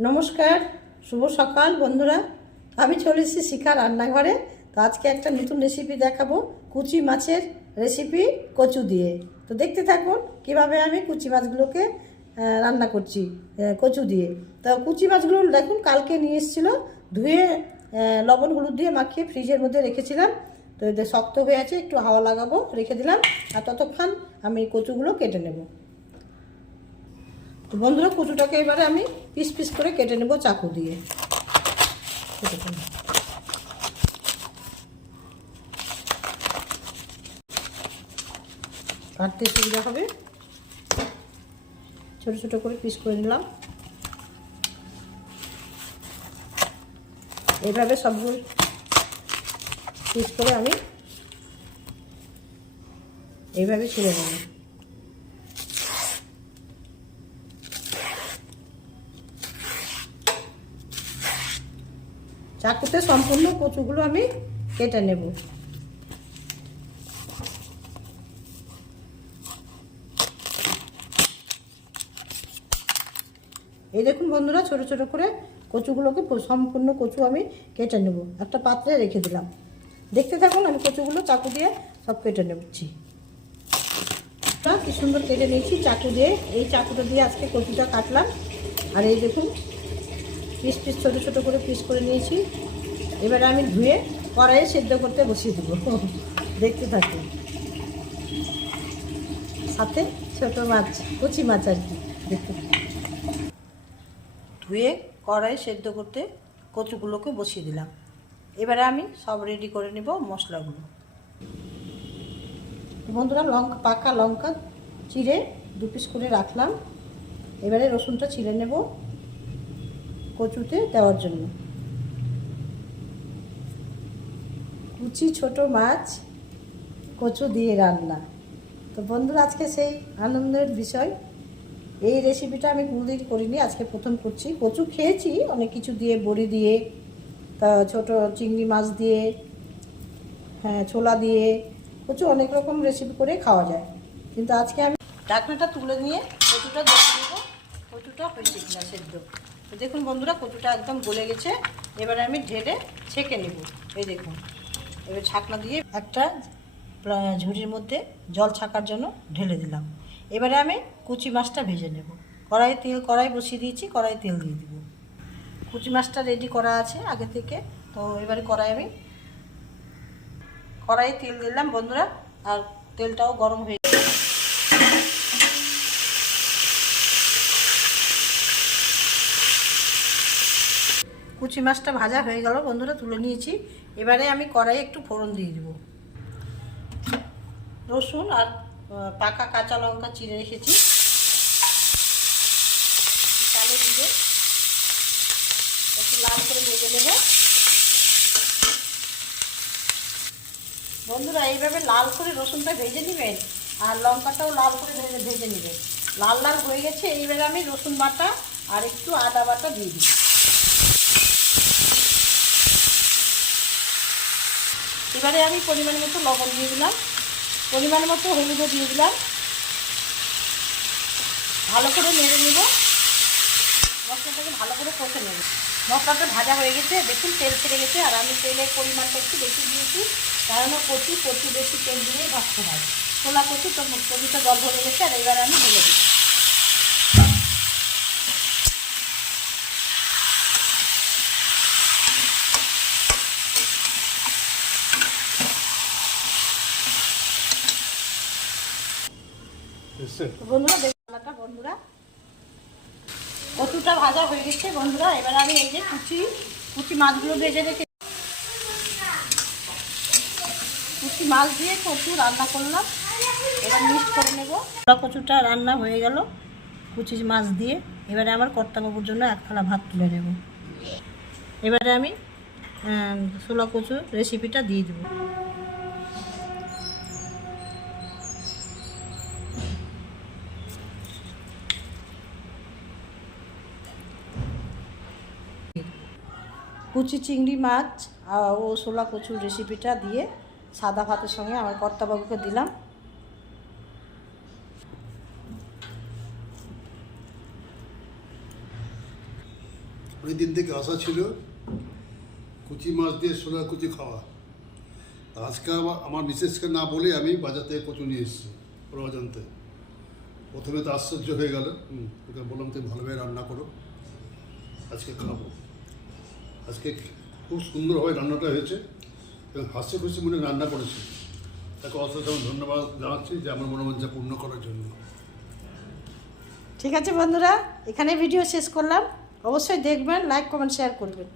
নমস্কার, শুভ সকাল বন্ধুরা। আমি চলে এসেছি শিখা রান্নাঘরে। তো আজকে একটা নতুন রেসিপি দেখাবো, কুচি মাছের রেসিপি কচু দিয়ে। তো দেখতে থাকুন কীভাবে আমি কুচি মাছগুলোকে রান্না করছি কচু দিয়ে। তো কুচি মাছগুলো দেখুন কালকে নিয়ে এসেছিল। ধুয়ে লবণ হলুদ দিয়ে মাখিয়ে ফ্রিজের মধ্যে রেখেছিলাম। তো শক্ত হয়ে আছে, একটু হাওয়া লাগাবো, রেখে দিলাম। আর ততক্ষণ আমি কচুগুলো কেটে নেব। তো বন্ধুরা কচুটাকে এবারে আমি পিস পিস করে কেটে নেব চাকু দিয়ে। কাটতে সুবিধা হবে। ছোট ছোট করে পিস করে নিলাম। এইভাবে সবগুলো পিস করে আমি এইভাবে ছিঁড়ে নেব। চাকুতে সম্পূর্ণ কচুগুলো আমি কেটে নেব। এই দেখুন বন্ধুরা, ছোট ছোট করে কচুগুলোকে সম্পূর্ণ কচু আমি কেটে নেব। একটা পাত্রে রেখে দিলাম। দেখতে থাকুন, আমি কচুগুলো চাকু দিয়ে সব কেটে নেবছি কি সুন্দর কেটে নিয়েছি চাকু দিয়ে। এই চাকুটা দিয়ে আজকে কচুটা কাটলাম। আর এই দেখুন পিস পিস, ছোটো ছোটো করে পিস করে নিয়েছি। এবারে আমি ধুয়ে কড়াইয়ে সেদ্ধ করতে বসিয়ে দেবো। দেখতে থাকুন সাথে ছোট মাছ, কচি মাছ আর কি, দেখতে ধুয়ে কড়াই সেদ্ধ করতে কচুগুলোকে বসিয়ে দিলাম। এবারে আমি সব রেডি করে নেব মশলাগুলো। বন্ধুরা, লঙ্কা, পাকা লঙ্কা চিড়ে দু পিস করে রাখলাম। এবারে রসুনটা ছিঁড়ে নেব। কচুতে দেওয়ার জন্য। কুচি ছোট মাছ, কচু দিয়ে রান্না। তো বন্ধুরা, আজকে সেই আনন্দের বিষয়। এই রেসিপিটা আমি কোনোদিন করিনি, আজকে প্রথম করছি। কচু খেয়েছি, অনেক কিছু দিয়ে, বড়ি দিয়ে, তা ছোট চিংড়ি মাছ দিয়ে হ্যাঁ ছোলা দিয়ে, কচু অনেক রকম রেসিপি করে খাওয়া যায়। কিন্তু আজকে আমি ঢাকনাটা তুলে নিয়ে কচুটা দেখে দেবো। কচুটা হয়েছে কিনা সেদ্ধ। দেখুন বন্ধুরা, কচুটা একদম গলে গেছে। এবারে আমি ঢেলে ছেঁকে নেব। এই দেখুন। এবার ছাকনা দিয়ে একটা ঝুড়ির মধ্যে জল ছাকার জন্য ঢেলে দিলাম। এবারে আমি কুচি মাছটা ভেজে নেব। কড়াই তেল, কড়াই বসিয়ে দিয়েছি কড়াই তেল দিয়ে দিব। কুচি মাছটা রেডি করা আছে আগে থেকে। তো এবারে কড়াই আমি, কড়াইয়ে তেল দিলাম বন্ধুরা, আর তেলটাও গরম হয়ে কুচি মাছটা ভাজা হয়ে গেল, বন্ধুরা, তুলে নিয়েছি। এবারে আমি কড়াইয়ে একটু ফোড়ন দিয়ে দেব। রসুন আর পাকা কাঁচা লঙ্কা চিড়ে রেখেছি। কালো দিয়ে একটু লাল করে ভেজে নেব। বন্ধুরা, এইভাবে লাল করে রসুনটা ভেজে নেবেন আর লঙ্কাটাও লাল করে ভেজে ভেজে নেবেন। লাল লাল হয়ে গেছে, এইবারে আমি রসুন বাটা আর একটু আদা বাটা দিয়ে দিই এবারে আমি পরিমাণ মতো লবণ দিয়ে দিলাম। পরিমাণ মতো হলুদও দিয়ে দিলাম। ভালো করে নেড়ে নেব। মশলাটাকে ভালো করে কষে নেব। মশলাটা ভাজা হয়ে গেছে। দেখুন, তেল ছেড়ে গেছে। আর আমি তেলের পরিমাণটা একটু বেশি দিয়েছি, কারণ কচু কচু বেশি তেল দিয়ে ভাজতে হয়। ছোলা কচু তো কচুটা জল ধরে গেছে, আর এবার আমি ঢেলে দিই বন্ধুরা দেখলাটা বন্ধুরা? কচুটা ভাজা হয়ে গেছে বন্ধুরা। এবার আমি এই যে কুচি কুচি মাছগুলো ভেজে রেখে কুচি মাছ দিয়ে কচু রান্না করলাম। এবার মিক্স করে নেব। কচুটা রান্না হয়ে গেল কুচি মাছ দিয়ে। এবারে আমার কর্তাবাবুর জন্য এক থালা ভাত তুলে নেব। এবারে আমি ছোলা কচু রেসিপিটা দিয়ে দেবো। কুচি চিংড়ি মাছ ও ছোলা কচুর রেসিপিটা দিয়ে সাদা ভাতের সঙ্গে আমার কর্তাবাবুকে দিলাম। অনেক দিন থেকে আশা ছিল কুচি মাছ দিয়ে সোলা কুচি খাওয়া। আজকে আবার আমার মিসেসকে না বলে আমি বাজার থেকে কচু নিয়ে এসেছি ওরা অজান্তে প্রথমে তো আশ্চর্য হয়ে গেল ওকে বললাম, তুমি ভালোভাবে রান্না করো, আজকে খাব। আজকে খুব সুন্দরভাবে রান্নাটা হয়েছে এবং হাসি খুশি মনে রান্না করেছে। তাকে অসাধারণ ধন্যবাদ জানাচ্ছি যে আমার মনোবাঞ্ছা পূর্ণ করার জন্য। ঠিক আছে বন্ধুরা এখানে ভিডিও শেষ করলাম। অবশ্যই দেখবেন লাইক কমেন্ট শেয়ার করবেন।